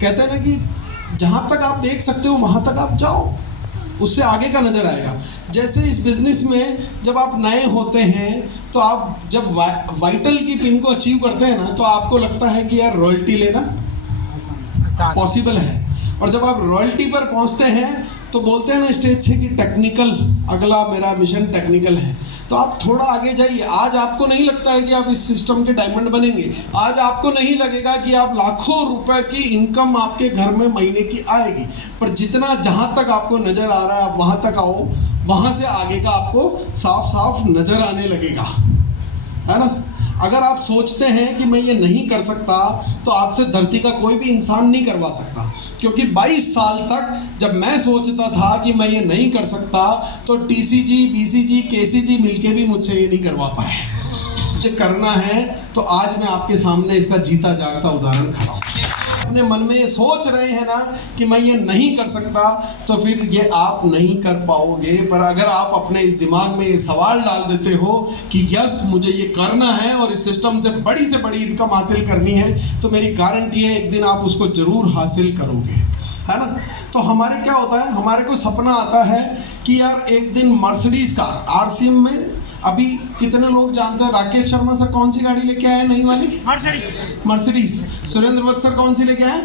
कहते हैं ना कि जहाँ तक आप देख सकते हो वहाँ तक आप जाओ, उससे आगे का नज़र आएगा। जैसे इस बिज़नेस में जब आप नए होते हैं तो आप जब वाइटल की पिन को अचीव करते हैं ना, तो आपको लगता है कि यार रॉयल्टी लेना पॉसिबल है, और जब आप रॉयल्टी पर पहुंचते हैं तो बोलते हैं ना स्टेज से कि टेक्निकल, अगला मेरा मिशन टेक्निकल है। तो आप थोड़ा आगे जाइए। आज आपको नहीं लगता है कि आप इस सिस्टम के डायमंड बनेंगे, आज आपको नहीं लगेगा कि आप लाखों रुपए की इनकम आपके घर में महीने की आएगी, पर जितना जहाँ तक आपको नज़र आ रहा है आप वहाँ तक आओ, वहाँ से आगे का आपको साफ साफ नज़र आने लगेगा, है ना। अगर आप सोचते हैं कि मैं ये नहीं कर सकता तो आपसे धरती का कोई भी इंसान नहीं करवा सकता, क्योंकि 22 साल तक जब मैं सोचता था कि मैं ये नहीं कर सकता तो टीसीजी, बीसीजी, केसीजी मिलके भी मुझसे ये नहीं करवा पाए। मुझे करना है तो आज मैं आपके सामने इसका जीता जागता उदाहरण खड़ा हूँ। अपने मन में ये सोच रहे हैं ना कि मैं ये नहीं कर सकता, तो फिर ये आप नहीं कर पाओगे। पर अगर आप अपने इस दिमाग में ये सवाल डाल देते हो कि यस मुझे ये करना है और इस सिस्टम से बड़ी इनकम हासिल करनी है, तो मेरी गारंटी है एक दिन आप उसको ज़रूर हासिल करोगे, है ना। तो हमारे क्या होता है, हमारे को सपना आता है कि यार एक दिन मर्सिडीज़ का आरसीएम में, अभी कितने लोग जानते हैं राकेश शर्मा सर कौन सी गाड़ी लेके आए नई वाली? मर्सिडीज। सुरेंद्र वत्स सर कौन सी लेके आए?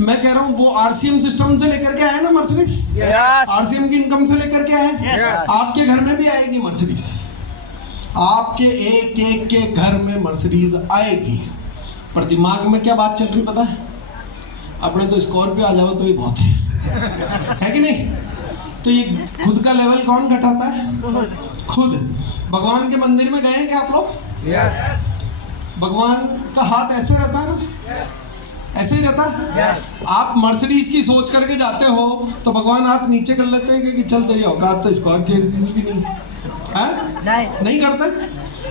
मैं कह रहा हूँ वो आरसीएम सिस्टम से लेकर के आए ना मर्सिडीज। आरसीएम की इनकम से लेकर के आए। आपके घर में भी आएगी मर्सिडीज, आपके एक एक के घर में मर्सिडीज आएगी। पर दिमाग में क्या बात चल रही पता है? अपने तो स्कॉर्पियो आ जाओ तो ही बहुत है कि नहीं? तो ये खुद का लेवल कौन घटाता है? खुद। भगवान के मंदिर में गए हैं क्या आप लोग? yes. भगवान का हाथ ऐसे रहता है ना, ऐसे ही रहता है। yes. आप मर्सिडीज की सोच करके जाते हो तो भगवान हाथ नीचे कर लेते हैं कि चल तेरी औकात तो स्कॉर्पियो भी नहीं है? नहीं करते।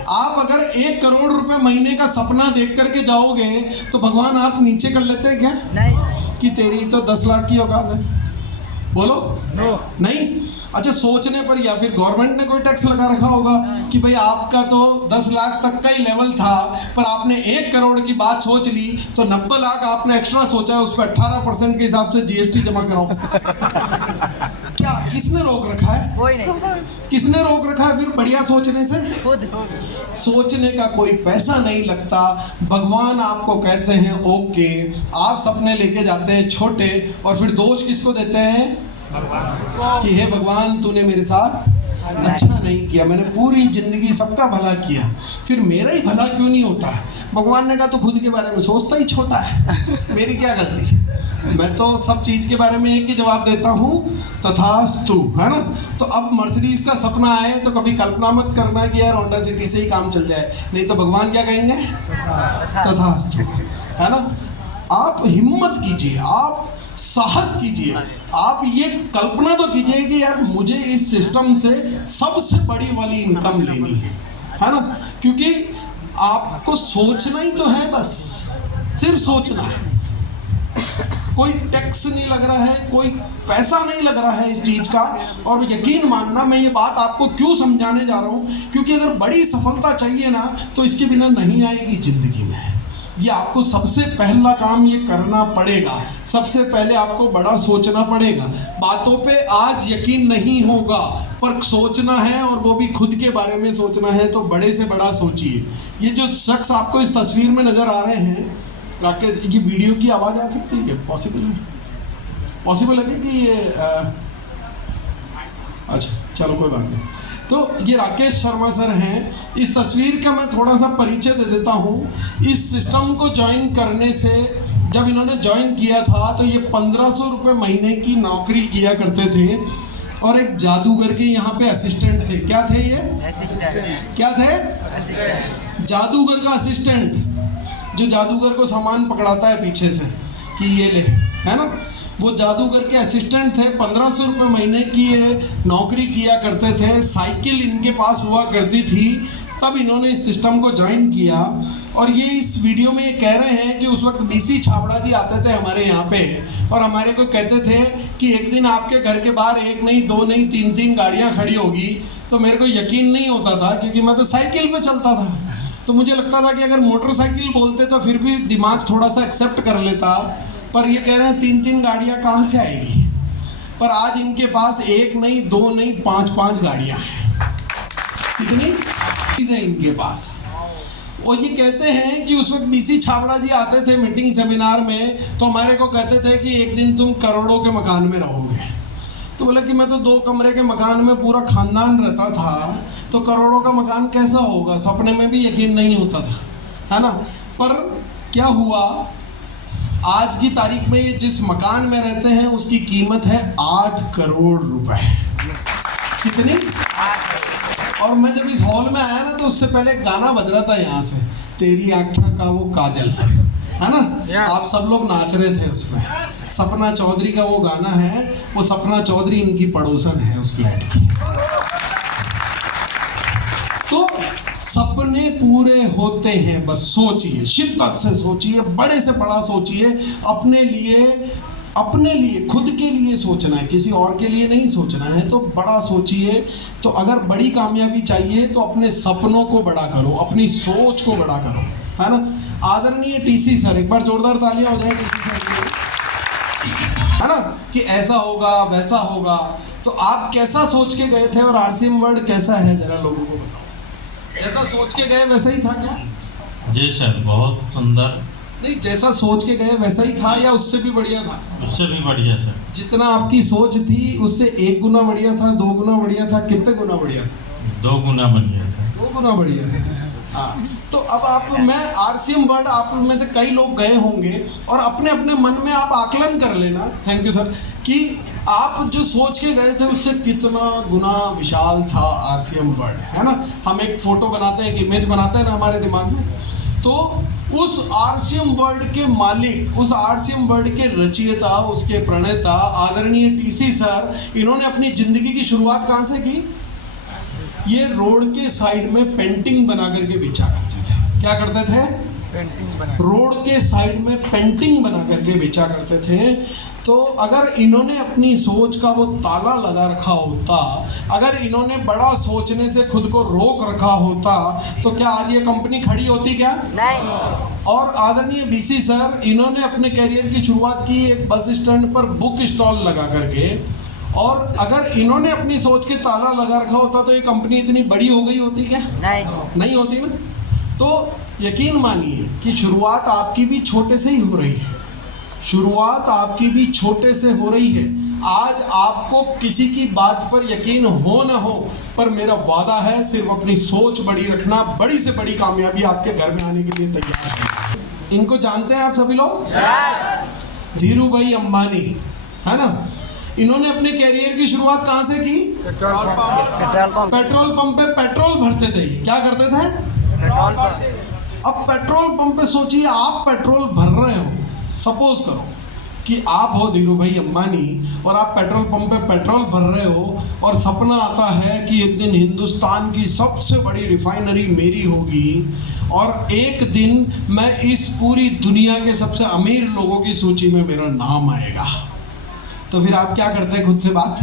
आप अगर 1 करोड़ रुपए महीने का सपना देख करके जाओगे तो भगवान हाथ नीचे कर लेते हैं क्या? नहीं। कि तेरी तो 10 लाख की औकात है, बोलो। no. नहीं। अच्छा, सोचने पर या फिर गवर्नमेंट ने कोई टैक्स लगा रखा होगा कि भाई आपका तो 10 लाख तक का ही लेवल था, पर आपने 1 करोड़ की बात सोच ली तो 90 लाख आपने एक्स्ट्रा सोचा है, उस पर 18% के हिसाब से जीएसटी जमा कराओ। क्या किसने रोक रखा है? कोई नहीं। किसने रोक रखा है फिर बढ़िया सोचने से? खुद। सोचने का कोई पैसा नहीं लगता। भगवान आपको कहते हैं ओके, आप सपने लेके जाते हैं छोटे, और फिर दोष किसको देते हैं? कि हे भगवान तूने मेरे साथ अच्छा नहीं किया, मैंने पूरी जिंदगी सबका भला किया, फिर मेरा ही भला क्यों नहीं होता है? भगवान ने कहा तो खुद के बारे में सोचता ही छोटा है, मेरी क्या गलती? मैं तो सब चीज़ के बारे में एक ही जवाब देता हूँ, तथास्तु, है ना। तो अब मर्सिडीज का सपना आए तो कभी कल्पना मत करना कि यार होंडा सिटी से ही काम चल जाए, नहीं तो भगवान क्या कहेंगे? तथास्तु, है ना। आप हिम्मत कीजिए, आप साहस कीजिए, आप ये कल्पना तो कीजिए कि यार मुझे इस सिस्टम से सबसे बड़ी वाली इनकम लेनी है ना। क्योंकि आपको सोचना ही तो है, बस सिर्फ सोचना है। कोई टैक्स नहीं लग रहा है, कोई पैसा नहीं लग रहा है इस चीज़ का। और यकीन मानना, मैं ये बात आपको क्यों समझाने जा रहा हूँ, क्योंकि अगर बड़ी सफलता चाहिए ना तो इसके बिना नहीं आएगी ज़िंदगी में। ये आपको सबसे पहला काम ये करना पड़ेगा, सबसे पहले आपको बड़ा सोचना पड़ेगा। बातों पे आज यकीन नहीं होगा, पर सोचना है, और वो भी खुद के बारे में सोचना है, तो बड़े से बड़ा सोचिए। ये जो शख्स आपको इस तस्वीर में नज़र आ रहे हैं, राकेश, ये वीडियो की आवाज़ आ सकती है क्या? पॉसिबल है? पॉसिबल है कि ये अच्छा चलो कोई बात नहीं। तो ये राकेश शर्मा सर हैं। इस तस्वीर का मैं थोड़ा सा परिचय दे देता हूँ। इस सिस्टम को ज्वाइन करने से, जब इन्होंने ज्वाइन किया था तो ये 1500 रुपये महीने की नौकरी किया करते थे, और एक जादूगर के यहाँ पे असिस्टेंट थे। क्या थे ये? असिस्टेंट। क्या थे? असिस्टेंट। जादूगर का असिस्टेंट, जो जादूगर को सामान पकड़ाता है पीछे से कि ये ले, है ना। वो जादूगर के असिस्टेंट थे। 1500 रुपये महीने की ये नौकरी किया करते थे। साइकिल इनके पास हुआ करती थी। तब इन्होंने इस सिस्टम को ज्वाइन किया, और ये इस वीडियो में ये कह रहे हैं कि उस वक्त बीसी छाबड़ा जी आते थे हमारे यहाँ पे, और हमारे को कहते थे कि एक दिन आपके घर के बाहर 1 नहीं 2 नहीं 3-3 गाड़ियाँ खड़ी होगी। तो मेरे को यकीन नहीं होता था, क्योंकि मैं तो साइकिल पे चलता था। तो मुझे लगता था कि अगर मोटरसाइकिल बोलते तो फिर भी दिमाग थोड़ा सा एक्सेप्ट कर लेता, पर ये कह रहे हैं 3-3 गाड़ियाँ कहाँ से आएगी। पर आज इनके पास 1 नहीं 2 नहीं 5-5 गाड़ियाँ हैं। कितनी चीज़ें इनके पास। और ये कहते हैं कि उस वक्त बीसी छाबड़ा जी आते थे मीटिंग सेमिनार में, तो हमारे को कहते थे कि एक दिन तुम करोड़ों के मकान में रहोगे। तो बोले कि मैं तो 2 कमरे के मकान में पूरा खानदान रहता था, तो करोड़ों का मकान कैसा होगा, सपने में भी यकीन नहीं होता था, है ना। पर क्या हुआ, आज की तारीख में ये जिस मकान में रहते हैं उसकी कीमत है 8 करोड़ रुपए। कितनी? और मैं जब इस हॉल में आया ना, तो उससे पहले गाना बज रहा था यहाँ से, तेरी आँखों का वो काजल, है ना। आप सब लोग नाच रहे थे उसमें। सपना चौधरी का वो गाना है, वो सपना चौधरी इनकी पड़ोसन है उस फ्लैट की। तो सपने पूरे होते हैं, बस सोचिए, शिद्दत से सोचिए, बड़े से बड़ा सोचिए, अपने लिए खुद के लिए सोचना है, किसी और के लिए नहीं सोचना है। तो बड़ा सोचिए। तो अगर बड़ी कामयाबी चाहिए तो अपने सपनों को बड़ा करो, अपनी सोच को बड़ा करो, है ना। आदरणीय टीसी सर, एक बार जोरदार तालियां हो जाए टीसी सर के लिए, है ना, कि ऐसा होगा वैसा होगा। तो आप कैसा सोच के गए थे और आरसीएम वर्ल्ड कैसा है, जरा लोगों को बताओ। जैसा सोच के गए वैसा ही था क्या? जी सर, बहुत सुंदर। नहीं, जैसा सोच के गए वैसा ही था या उससे भी बढ़िया था? उससे भी बढ़िया सर। जितना जितना आपकी सोच थी उससे 1 गुना बढ़िया था, 2 गुना बढ़िया था, कितने गुना बढ़िया था? 2 गुना बढ़िया था। 2 गुना बढ़िया था। हाँ, तो अब मैं आरसीएम वर्ल्ड, आप में से कई लोग गए होंगे और अपने अपने मन में आप आकलन कर लेना, थैंक यू सर, कि आप जो सोच के गए थे उससे कितना गुना विशाल था आरसीएम वर्ल्ड, है ना। हम एक फोटो बनाते हैं, एक इमेज बनाते हैं ना हमारे दिमाग में, तो उस आरसीएम वर्ल्ड के मालिक, उस आरसीएम वर्ल्ड के रचयिता, उसके प्रणेता आदरणीय टीसी सर, इन्होंने अपनी जिंदगी की शुरुआत कहाँ से की? ये रोड के साइड में पेंटिंग बना करके बेचा करते थे। क्या करते थे? रोड के साइड में पेंटिंग बना करके बेचा करते थे। तो अगर इन्होंने अपनी सोच का वो ताला लगा रखा होता, अगर इन्होंने बड़ा सोचने से खुद को रोक रखा होता, तो क्या आज ये कंपनी खड़ी होती क्या? नहीं। और आदरणीय बीसी सर, इन्होंने अपने कैरियर की शुरुआत की एक बस स्टैंड पर बुक स्टॉल लगा करके, और अगर इन्होंने अपनी सोच के ताला लगा रखा होता तो ये कंपनी इतनी बड़ी हो गई होती क्या? नहीं होती ना। तो यकीन मानिए कि शुरुआत आपकी भी छोटे से ही हो रही है, शुरुआत आपकी भी छोटे से हो रही है। आज आपको किसी की बात पर यकीन हो ना हो, पर मेरा वादा है सिर्फ अपनी सोच बड़ी रखना, बड़ी से बड़ी कामयाबी आपके घर में आने के लिए तैयार है। इनको जानते हैं आप सभी लोग? धीरू भाई अंबानी, है ना। इन्होंने अपने कैरियर की शुरुआत कहाँ से की? पेट्रोल पंप पे पेट्रोल भरते थे। क्या करते थे? अब पेट्रोल पंप पे सोचिए, आप पेट्रोल भर रहे हो, सपोज करो कि आप हो धीरू भाई अंबानी और आप पेट्रोल पंप पे पेट्रोल भर रहे हो, और सपना आता है कि एक दिन हिंदुस्तान की सबसे बड़ी रिफाइनरी मेरी होगी और एक दिन मैं इस पूरी दुनिया के सबसे अमीर लोगों की सूची में मेरा नाम आएगा। तो फिर आप क्या करते हैं? खुद से बात,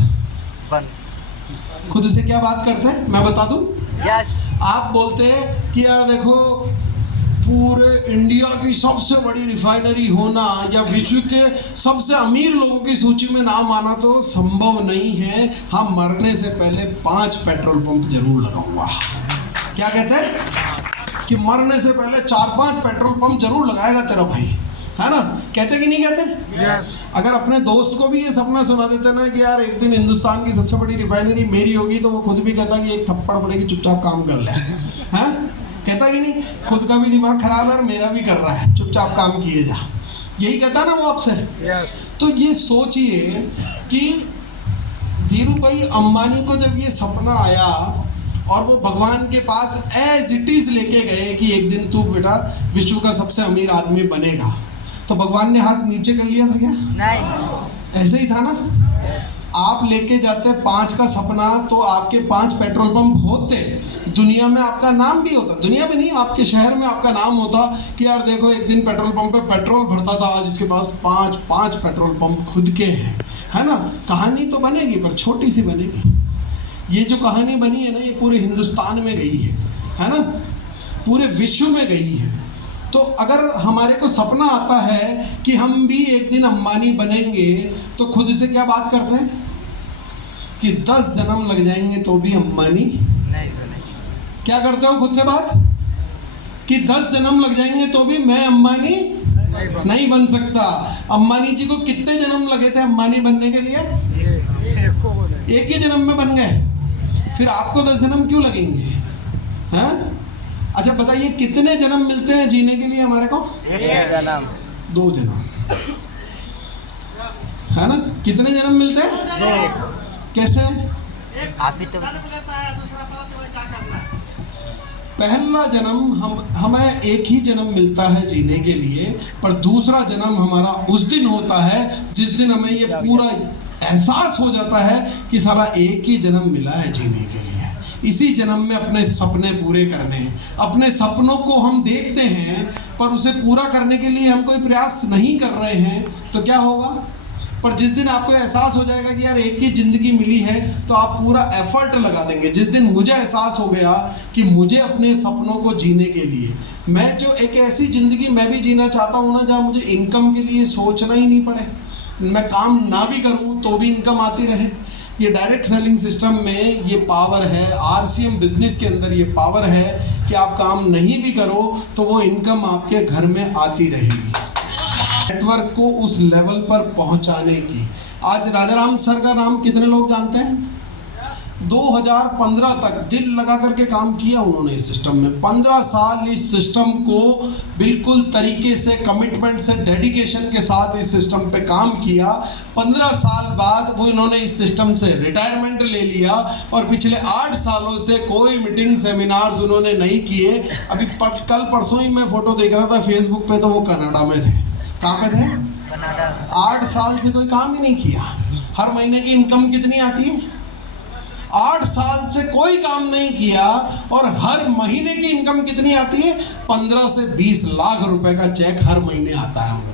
खुद से क्या बात करते हैं मैं बता दूं? आप बोलते हैं कि यार देखो, पूरे इंडिया की सबसे बड़ी रिफाइनरी होना या विश्व के सबसे अमीर लोगों की सूची में नाम आना तो संभव नहीं है। हम मरने से पहले 5 पेट्रोल पंप जरूर लगाऊंगा। क्या कहते हैं कि मरने से पहले 4-5 पेट्रोल पंप जरूर लगाएगा तेरा भाई, है ना। कहते कि नहीं कहते? अगर अपने दोस्त को भी ये सपना सुना देते ना कि यार एक दिन हिंदुस्तान की सबसे बड़ी रिफाइनरी मेरी होगी, तो वो खुद भी कहता कि एक थप्पड़ पड़ेगी, चुपचाप काम कर ले, हैं? कहता कि नहीं? खुद का भी दिमाग खराब है और मेरा भी कर रहा है, चुपचाप काम किए जा, यही कहता ना वो आपसे। तो ये सोचिए कि धीरू भाई अंबानी को जब ये सपना आया और वो भगवान के पास एज इट इज लेके गए कि एक दिन तू बेटा विश्व का सबसे अमीर आदमी बनेगा, तो भगवान ने हाथ नीचे कर लिया था क्या? नहीं। ऐसे ही था ना। आप लेके जाते 5 का सपना, तो आपके 5 पेट्रोल पंप होते, दुनिया में आपका नाम भी होता, दुनिया में नहीं आपके शहर में आपका नाम होता कि यार देखो एक दिन पेट्रोल पंप पे पेट्रोल भरता था, आज इसके पास 5 पेट्रोल पंप खुद के हैं, है ना। कहानी तो बनेगी पर छोटी सी बनेगी। ये जो कहानी बनी है ना, ये पूरे हिंदुस्तान में गई है ना, पूरे विश्व में गई है। तो अगर हमारे को सपना आता है कि हम भी एक दिन अंबानी बनेंगे, तो खुद से क्या बात करते हैं कि 10 जन्म लग जाएंगे तो भी अंबानी नहीं। क्या करते हो खुद से बात कि 10 जन्म लग जाएंगे तो भी मैं अंबानी नहीं बन सकता। अंबानी जी को कितने जन्म लगे थे अंबानी बनने के लिए? एक ही जन्म में बन गए, फिर आपको 10 जन्म क्यों लगेंगे? हैं? अच्छा बताइए, कितने जन्म मिलते हैं जीने के लिए हमारे को? 1 जन्म, 2 जन्म, है ना? कितने जन्म मिलते हैं? 2। कैसे? आप ही तो पहला जन्म हमें एक ही जन्म मिलता है जीने के लिए, पर दूसरा जन्म हमारा उस दिन होता है जिस दिन हमें ये पूरा एहसास हो जाता है कि साला एक ही जन्म मिला है जीने के लिए। इसी जन्म में अपने सपने पूरे करने हैं। अपने सपनों को हम देखते हैं पर उसे पूरा करने के लिए हम कोई प्रयास नहीं कर रहे हैं, तो क्या होगा? पर जिस दिन आपको एहसास हो जाएगा कि यार एक ही ज़िंदगी मिली है, तो आप पूरा एफर्ट लगा देंगे। जिस दिन मुझे एहसास हो गया कि मुझे अपने सपनों को जीने के लिए, मैं जो एक ऐसी ज़िंदगी मैं भी जीना चाहता हूँ ना, जहाँ मुझे इनकम के लिए सोचना ही नहीं पड़े, मैं काम ना भी करूँ तो भी इनकम आती रहे। ये डायरेक्ट सेलिंग सिस्टम में ये पावर है, आरसीएम बिजनेस के अंदर ये पावर है कि आप काम नहीं भी करो तो वो इनकम आपके घर में आती रहेगी। नेटवर्क को उस लेवल पर पहुंचाने की, आज राजाराम सर का नाम कितने लोग जानते हैं? 2015 तक दिल लगा करके काम किया उन्होंने इस सिस्टम में। 15 साल इस सिस्टम को बिल्कुल तरीके से, कमिटमेंट से, डेडिकेशन के साथ इस सिस्टम पे काम किया। 15 साल बाद वो इन्होंने इस सिस्टम से रिटायरमेंट ले लिया और पिछले 8 सालों से कोई मीटिंग सेमिनार्स उन्होंने नहीं किए। अभी कल परसों ही मैं फोटो देख रहा था फेसबुक पे, तो वो कनाडा में थे। कहाँ पे थे? कनाडा। 8 साल से कोई काम ही नहीं किया। हर महीने की इनकम कितनी आती है? 8 साल से कोई काम नहीं किया और हर महीने की इनकम कितनी आती है? 15 से 20 लाख रुपए का चेक हर महीने आता है उनको।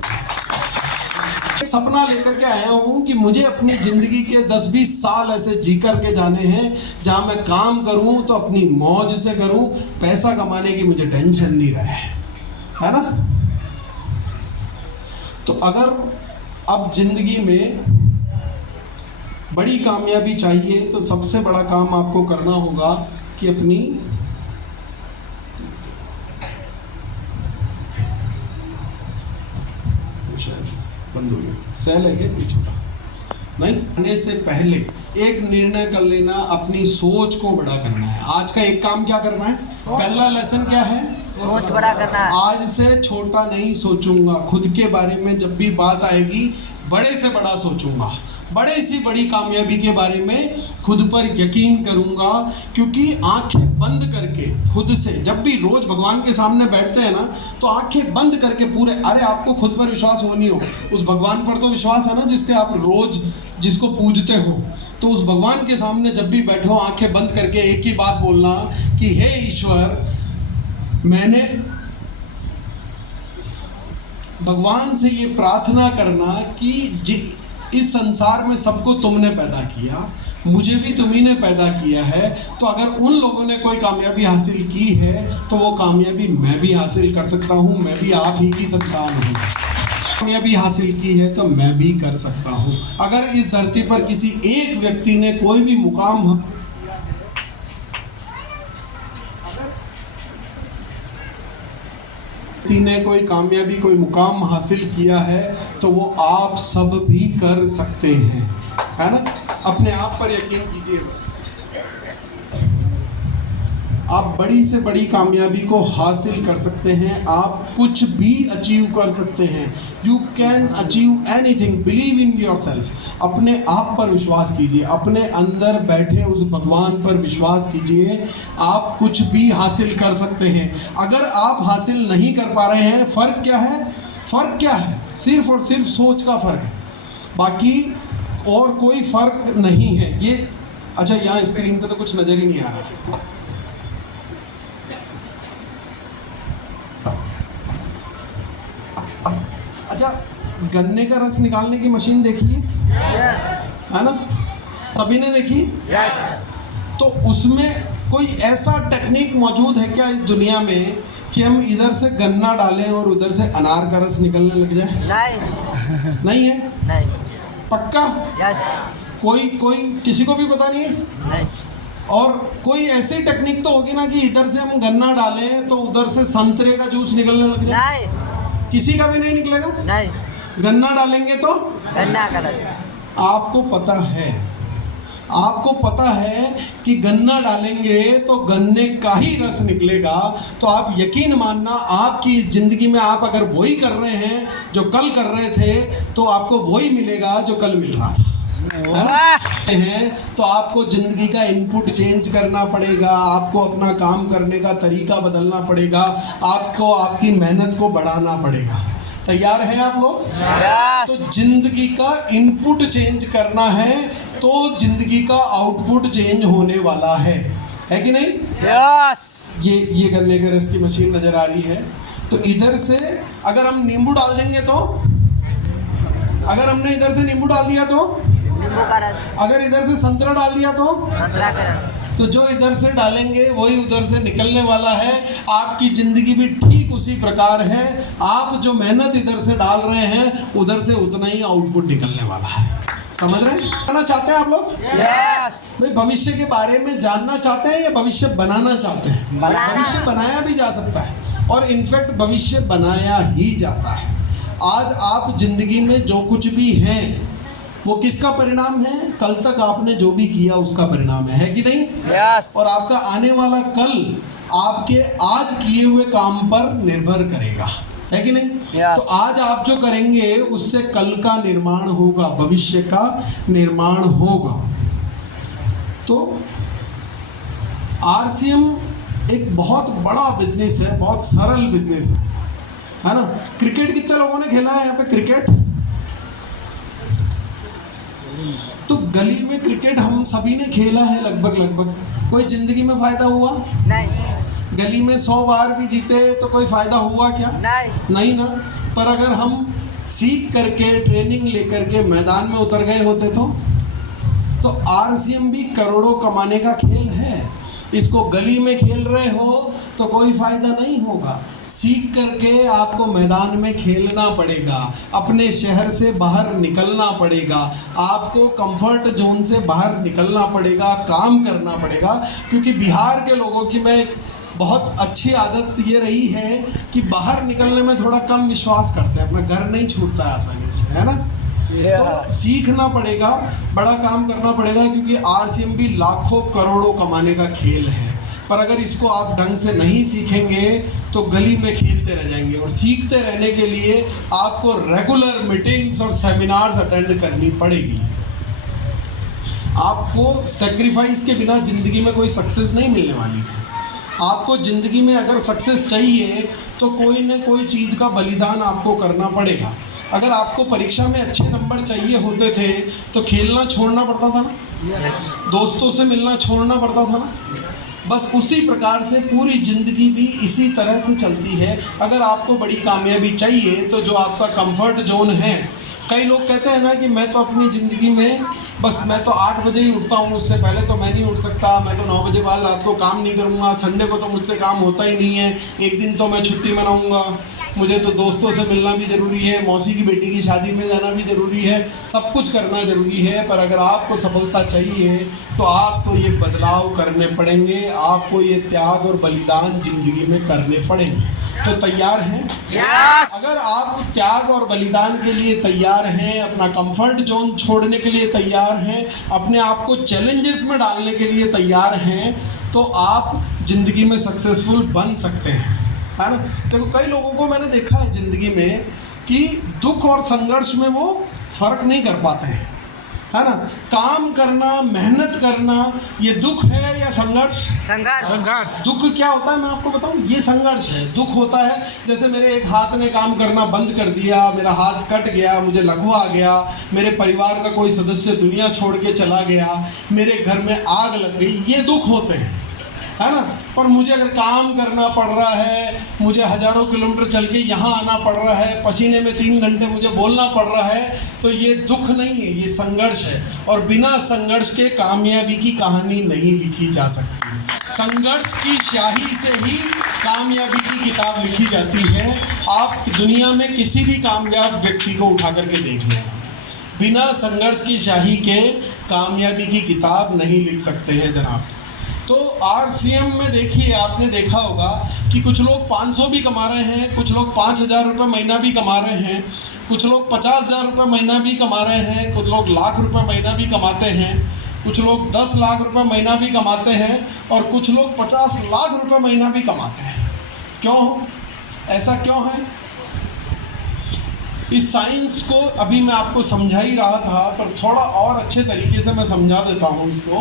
एक सपना लेकर के आया हूं कि मुझे अपनी जिंदगी के 10-20 साल ऐसे जी करके जाने हैं जहां मैं काम करूं तो अपनी मौज से करूं, पैसा कमाने की मुझे टेंशन नहीं रहे, है ना? तो अगर अब जिंदगी में बड़ी कामयाबी चाहिए तो सबसे बड़ा काम आपको करना होगा कि अपनी शायद बंद हो गया, सेल है क्या पीछे नहीं? आने से पहले एक निर्णय कर लेना, अपनी सोच को बड़ा करना है। आज का एक काम क्या करना है? पहला लेसन क्या है? सोच बड़ा करना है। आज से छोटा नहीं सोचूंगा, खुद के बारे में जब भी बात आएगी बड़े से बड़ा सोचूंगा, बड़े से बड़ी कामयाबी के बारे में खुद पर यकीन करूंगा। क्योंकि आंखें बंद करके खुद से जब भी रोज भगवान के सामने बैठते हैं ना, तो आंखें बंद करके पूरे, अरे आपको खुद पर विश्वास हो नहीं हो, उस भगवान पर तो विश्वास है ना जिसके आप रोज जिसको पूजते हो, तो उस भगवान के सामने जब भी बैठो आंखें बंद करके एक ही बात बोलना कि हे ईश्वर, मैंने भगवान से ये प्रार्थना करना कि इस संसार में सबको तुमने पैदा किया, मुझे भी तुम्ही ने पैदा किया है, तो अगर उन लोगों ने कोई कामयाबी हासिल की है तो वो कामयाबी मैं भी हासिल कर सकता हूँ। मैं भी आप ही की संतान हूँ, कामयाबी हासिल की है तो मैं भी कर सकता हूँ। अगर इस धरती पर किसी एक व्यक्ति ने कोई भी मुकाम ने कोई कामयाबी, कोई मुकाम हासिल किया है तो वो आप सब भी कर सकते हैं, है ना? अपने आप पर यकीन कीजिए बस। आप बड़ी से बड़ी कामयाबी को हासिल कर सकते हैं, आप कुछ भी अचीव कर सकते हैं। You can achieve anything, believe in yourself. अपने आप पर विश्वास कीजिए, अपने अंदर बैठे उस भगवान पर विश्वास कीजिए, आप कुछ भी हासिल कर सकते हैं। अगर आप हासिल नहीं कर पा रहे हैं, फ़र्क क्या है? फ़र्क क्या है? सिर्फ और सिर्फ सोच का फ़र्क है, बाकी और कोई फ़र्क नहीं है। ये अच्छा, यहाँ स्क्रीन पे तो कुछ नज़र ही नहीं आ रहा। अच्छा, गन्ने का रस निकालने की मशीन देखिए, है ना? सभी ने देखी? तो उसमें कोई ऐसा टेक्निक मौजूद है क्या इस दुनिया में कि हम इधर से गन्ना डालें और उधर से अनार का रस निकलने लग जाए? नहीं नहीं है? नहीं पक्का? यस कोई कोई किसी को भी पता नहीं है? नहीं और कोई ऐसी टेक्निक तो होगी ना कि इधर से हम गन्ना डालें तो उधर से संतरे का जूस निकलने लग जाए? नहीं किसी का भी नहीं निकलेगा? नहीं गन्ना डालेंगे तो? गन्ना का रस आपको पता है, आपको पता है कि गन्ना डालेंगे तो गन्ने का ही रस निकलेगा। तो आप यकीन मानना, आपकी इस जिंदगी में आप अगर वही कर रहे हैं जो कल कर रहे थे, तो आपको वही मिलेगा जो कल मिल रहा था। हैं तो आपको जिंदगी का इनपुट चेंज करना पड़ेगा, आपको अपना काम करने का तरीका बदलना पड़ेगा, आपको आपकी मेहनत को बढ़ाना पड़ेगा। तैयार हैं आप लोग? तो जिंदगी का इनपुट चेंज करना है तो जिंदगी का आउटपुट चेंज होने वाला है कि नहीं? यस ये गन्ने के रस की मशीन नजर आ रही है। तो इधर से अगर हम नींबू डाल देंगे तो, अगर हमने इधर से नींबू डाल दिया तो, नींबू का रस अगर इधर से संतरा डाल दिया तो, संतरा का रस तो जो इधर से डालेंगे वही उधर से निकलने वाला है। आपकी जिंदगी भी ठीक उसी प्रकार है। आप जो मेहनत इधर से डाल रहे हैं उधर से उतना ही आउटपुट निकलने वाला है। समझ रहे हैं? जानना चाहते हैं आप लोग? यस भाई भविष्य के बारे में जानना चाहते हैं या भविष्य बनाना चाहते हैं? बनाना। भविष्य बनाया भी जा सकता है और इनफैक्ट भविष्य बनाया ही जाता है। आज आप जिंदगी में जो कुछ भी हैं वो किसका परिणाम है? कल तक आपने जो भी किया उसका परिणाम है कि नहीं? यस और आपका आने वाला कल आपके आज किए हुए काम पर निर्भर करेगा, है कि नहीं? Yes. तो आज आप जो करेंगे उससे कल का निर्माण होगा, भविष्य का निर्माण होगा। तो आरसीएम एक बहुत बड़ा बिजनेस है, बहुत सरल बिजनेस है ना? क्रिकेट कितने लोगों ने खेला है यहाँ पे क्रिकेट? तो गली में क्रिकेट हम सभी ने खेला है लगभग। कोई जिंदगी में फायदा हुआ? नहीं गली में 100 बार भी जीते तो कोई फायदा हुआ क्या? नहीं ना। पर अगर हम सीख करके ट्रेनिंग लेकर के मैदान में उतर गए होते तो आरसीएम भी करोड़ों कमाने का खेल है। इसको गली में खेल रहे हो तो कोई फायदा नहीं होगा। सीख करके आपको मैदान में खेलना पड़ेगा, अपने शहर से बाहर निकलना पड़ेगा, आपको कंफर्ट जोन से बाहर निकलना पड़ेगा, काम करना पड़ेगा। क्योंकि बिहार के लोगों की मैं एक बहुत अच्छी आदत ये रही है कि बाहर निकलने में थोड़ा कम विश्वास करते हैं, अपना घर नहीं छूटता है आसानी से, है ना? तो सीखना पड़ेगा, बड़ा काम करना पड़ेगा, क्योंकि आरसीएम भी लाखों करोड़ों कमाने का खेल है। पर अगर इसको आप ढंग से नहीं सीखेंगे तो गली में खेलते रह जाएंगे। और सीखते रहने के लिए आपको रेगुलर मीटिंग्स और सेमिनार्स अटेंड करनी पड़ेगी। आपको सेक्रीफाइस के बिना ज़िंदगी में कोई सक्सेस नहीं मिलने वाली है। आपको ज़िंदगी में अगर सक्सेस चाहिए तो कोई न कोई चीज़ का बलिदान आपको करना पड़ेगा। अगर आपको परीक्षा में अच्छे नंबर चाहिए होते थे तो खेलना छोड़ना पड़ता था ना, दोस्तों से मिलना छोड़ना पड़ता था ना। बस उसी प्रकार से पूरी ज़िंदगी भी इसी तरह से चलती है। अगर आपको बड़ी कामयाबी चाहिए तो जो आपका कंफर्ट जोन है, कई लोग कहते हैं ना कि मैं तो अपनी ज़िंदगी में बस मैं तो 8 बजे ही उठता हूँ, उससे पहले तो मैं नहीं उठ सकता, मैं तो 9 बजे बाद रात को काम नहीं करूँगा, संडे को तो मुझसे काम होता ही नहीं है, एक दिन तो मैं छुट्टी मनाऊँगा, मुझे तो दोस्तों से मिलना भी ज़रूरी है, मौसी की बेटी की शादी में जाना भी ज़रूरी है, सब कुछ करना ज़रूरी है। पर अगर आपको सफलता चाहिए तो आपको ये बदलाव करने पड़ेंगे, आपको ये त्याग और बलिदान ज़िंदगी में करने पड़ेंगे। तो तैयार हैं? यस अगर आप त्याग और बलिदान के लिए तैयार हैं, अपना कंफर्ट जोन छोड़ने के लिए तैयार हैं, अपने आप को चैलेंजेस में डालने के लिए तैयार हैं, तो आप ज़िंदगी में सक्सेसफुल बन सकते हैं, है ना? देखो कई लोगों को मैंने देखा है ज़िंदगी में कि दुख और संघर्ष में वो फ़र्क नहीं कर पाते हैं, है ना? काम करना, मेहनत करना, ये दुख है या संघर्ष? संघर्ष। दुख क्या होता है मैं आपको बताऊं, ये संघर्ष है। दुख होता है जैसे मेरे एक हाथ ने काम करना बंद कर दिया, मेरा हाथ कट गया, मुझे लकवा आ गया, मेरे परिवार का कोई सदस्य दुनिया छोड़ के चला गया, मेरे घर में आग लग गई, ये दुख होते हैं, है ना? पर मुझे अगर काम करना पड़ रहा है, मुझे हज़ारों किलोमीटर चल के यहाँ आना पड़ रहा है, पसीने में 3 घंटे मुझे बोलना पड़ रहा है, तो ये दुख नहीं है, ये संघर्ष है। और बिना संघर्ष के कामयाबी की कहानी नहीं लिखी जा सकती। संघर्ष की स्याही से ही कामयाबी की किताब लिखी जाती है। आप दुनिया में किसी भी कामयाब व्यक्ति को उठा करके देख लेना, बिना संघर्ष की स्याही के कामयाबी की किताब नहीं लिख सकते हैं जनाब। तो RCM में देखिए, आपने देखा होगा कि कुछ लोग 500 भी कमा रहे हैं, कुछ लोग 5,000 रुपये महीना भी कमा रहे हैं, कुछ लोग 50,000 रुपये महीना भी कमा रहे हैं, कुछ लोग लाख रुपये महीना भी कमाते हैं, कुछ लोग 10 लाख रुपये महीना भी कमाते हैं और कुछ लोग 50 लाख रुपये महीना भी कमाते हैं। क्यों? ऐसा क्यों है? इस साइंस को अभी मैं आपको समझा ही रहा था, पर थोड़ा और अच्छे तरीके से मैं समझा देता हूँ इसको,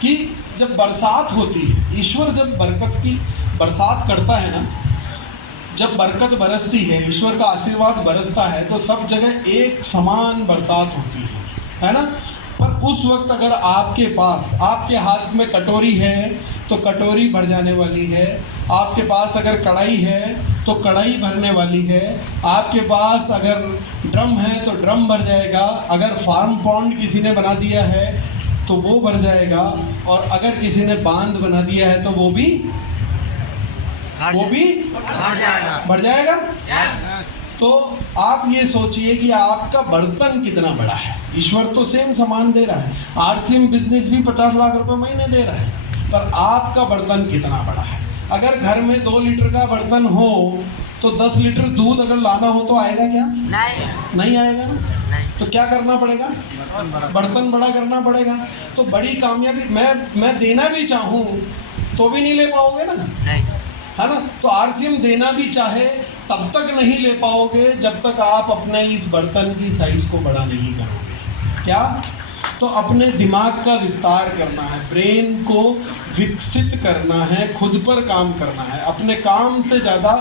कि जब बरसात होती है, ईश्वर जब बरकत की बरसात करता है ना, जब बरकत बरसती है, ईश्वर का आशीर्वाद बरसता है, तो सब जगह एक समान बरसात होती है ना। पर उस वक्त अगर आपके पास, आपके हाथ में कटोरी है तो कटोरी भर जाने वाली है, आपके पास अगर कढ़ाई है तो कढ़ाई भरने वाली है, आपके पास अगर ड्रम है तो ड्रम भर जाएगा, अगर फार्म पॉन्ड किसी ने बना दिया है तो वो भर जाएगा, और अगर किसी ने बांध बना दिया है तो वो भी भर जाएगा। तो आप ये सोचिए कि आपका बर्तन कितना बड़ा है। ईश्वर तो सेम सामान दे रहा है, RCM बिजनेस भी 50 लाख रुपए महीने दे रहा है, पर आपका बर्तन कितना बड़ा है। अगर घर में 2 लीटर का बर्तन हो तो 10 लीटर दूध अगर लाना हो तो आएगा क्या? नहीं आएगा ना। नहीं। तो क्या करना पड़ेगा? बर्तन बड़ा करना पड़ेगा। तो बड़ी कामयाबी मैं देना भी चाहूँ तो भी नहीं ले पाओगे ना, नहीं, है ना। तो RCM देना भी चाहे तब तक नहीं ले पाओगे जब तक आप अपने इस बर्तन की साइज को बड़ा नहीं करोगे। क्या? तो अपने दिमाग का विस्तार करना है, ब्रेन को विकसित करना है, खुद पर काम करना है। अपने काम से ज़्यादा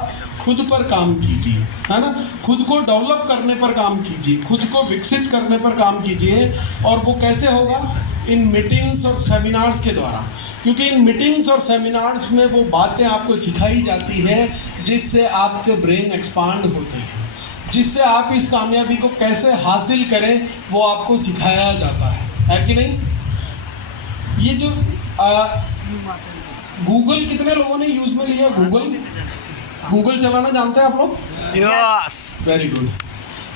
खुद पर काम कीजिए, है ना। खुद को डेवलप करने पर काम कीजिए, खुद को विकसित करने पर काम कीजिए। और वो कैसे होगा? इन मीटिंग्स और सेमिनार्स के द्वारा, क्योंकि इन मीटिंग्स और सेमिनार्स में वो बातें आपको सिखाई जाती है जिससे आपके ब्रेन एक्सपांड होते हैं, जिससे आप इस कामयाबी को कैसे हासिल करें वो आपको सिखाया जाता है कि नहीं। ये जो गूगल कितने लोगों ने यूज़ में लिया? गूगल चलाना जानते हैं आप लोग? यस। Very good.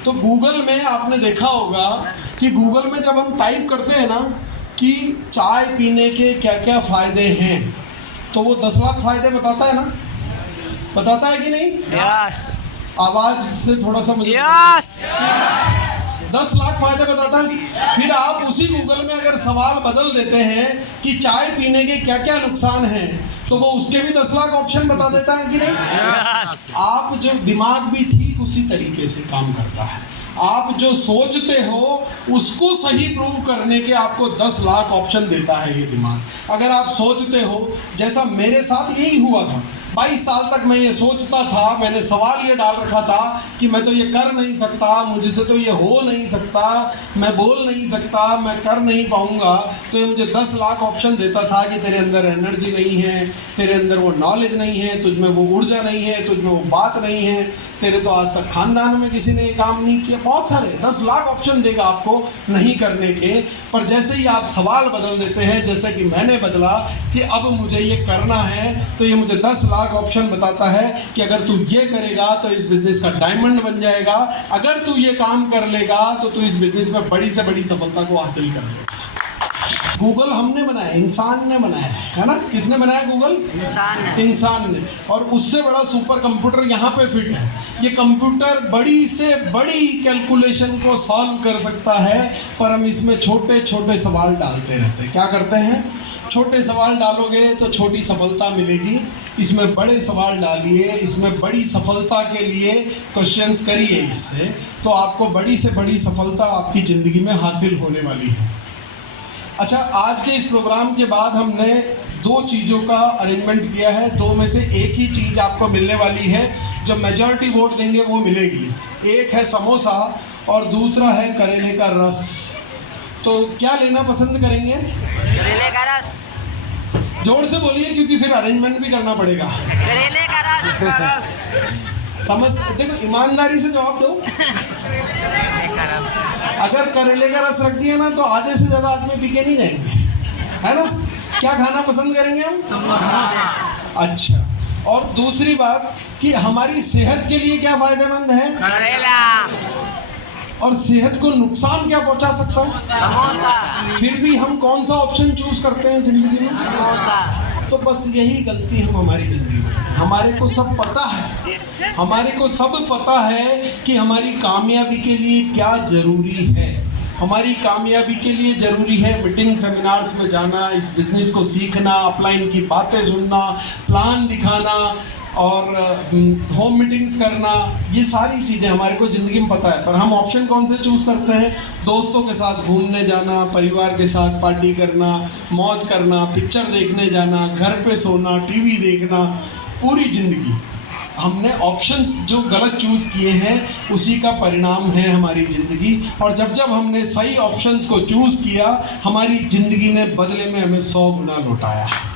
तो गूगल में आपने देखा होगा कि गूगल में जब हम टाइप करते हैं ना कि चाय पीने के क्या क्या फ़ायदे हैं, तो वो 10 लाख फ़ायदे बताता है ना, बताता है कि नहीं? यस। आवाज़ से थोड़ा सा मुझे यस। 10 लाख फ़ायदे बताता है। फिर आप उसी गूगल में अगर सवाल बदल देते हैं कि चाय पीने के क्या क्या नुकसान हैं, तो वो उसके भी 10 लाख ऑप्शन बता देता है कि नहीं? यस। आप जो दिमाग भी ठीक उसी तरीके से काम करता है। आप जो सोचते हो उसको सही प्रूव करने के आपको 10 लाख ऑप्शन देता है ये दिमाग। अगर आप सोचते हो, जैसा मेरे साथ यही हुआ था, 22 साल तक मैं ये सोचता था, मैंने सवाल ये डाल रखा था कि मैं तो ये कर नहीं सकता, मुझसे तो ये हो नहीं सकता, मैं बोल नहीं सकता, मैं कर नहीं पाऊँगा। तो ये मुझे 10 लाख ऑप्शन देता था कि तेरे अंदर एनर्जी नहीं है, तेरे अंदर वो नॉलेज नहीं है, तुझ में वो ऊर्जा नहीं है, तुझ में वो बात नहीं है, तेरे तो आज तक खानदान में किसी ने ये काम नहीं किया। बहुत सारे 10 लाख ऑप्शन देगा आपको नहीं करने के। पर जैसे ही आप सवाल बदल देते हैं, जैसे कि मैंने बदला कि अब मुझे ये करना है, तो ये मुझे 10 लाख ऑप्शन बताता है कि अगर तू ये करेगा तो इस बिजनेस का डायमंड बन जाएगा, अगर तू ये काम कर लेगा तो तू इस बिजनेस में बड़ी से बड़ी सफलता को हासिल कर लेगा। गूगल हमने बनाया, इंसान ने बनाया है ना। किसने बनाया? गूगल, इंसान ने। और उससे बड़ा सुपर कंप्यूटर यहाँ पे फिट है। ये कंप्यूटर बड़ी से बड़ी कैलकुलेशन को सॉल्व कर सकता है, पर हम इसमें छोटे छोटे सवाल डालते रहते हैं। क्या करते हैं? छोटे सवाल डालोगे तो छोटी सफलता मिलेगी, इसमें बड़े सवाल डालिए, इसमें बड़ी सफलता के लिए क्वेश्चंस करिए, इससे तो आपको बड़ी से बड़ी सफलता आपकी ज़िंदगी में हासिल होने वाली है। अच्छा, आज के इस प्रोग्राम के बाद हमने 2 चीज़ों का अरेंजमेंट किया है। 2 में से एक ही चीज़ आपको मिलने वाली है, जो मेजॉरिटी वोट देंगे वो मिलेगी। एक है समोसा और दूसरा है करेले का रस। तो क्या लेना पसंद करेंगे? करेले का रस। जोर से बोलिए, क्योंकि फिर अरेंजमेंट भी करना पड़ेगा। करेले का रस। समझ, देखो ईमानदारी से जवाब दो। अगर करेले का रस रख दिया ना तो आधे से ज़्यादा आदमी पी के नहीं जाएंगे, है ना। क्या खाना पसंद करेंगे हम? अच्छा, और दूसरी बात कि हमारी सेहत के लिए क्या फायदेमंद है? करेला, और सेहत को नुकसान क्या पहुंचा सकता है? समोसा, फिर भी हम कौन सा ऑप्शन चूज करते हैं जिंदगी में? समोसा। तो बस यही गलती हम हमारी जिंदगी में, हमारे को सब पता है, हमारे को सब पता है कि हमारी कामयाबी के लिए क्या जरूरी है। हमारी कामयाबी के लिए ज़रूरी है मीटिंग सेमिनार्स में जाना, इस बिज़नेस को सीखना, अपलाइन की बातें सुनना, प्लान दिखाना और होम मीटिंग्स करना। ये सारी चीज़ें हमारे को ज़िंदगी में पता है, पर हम ऑप्शन कौन से चूज़ करते हैं? दोस्तों के साथ घूमने जाना, परिवार के साथ पार्टी करना, मौज करना, पिक्चर देखने जाना, घर पे सोना, टीवी देखना। पूरी ज़िंदगी हमने ऑप्शंस जो गलत चूज़ किए हैं उसी का परिणाम है हमारी ज़िंदगी। और जब जब हमने सही ऑप्शंस को चूज़ किया, हमारी ज़िंदगी ने बदले में हमें 100 गुना लौटाया है।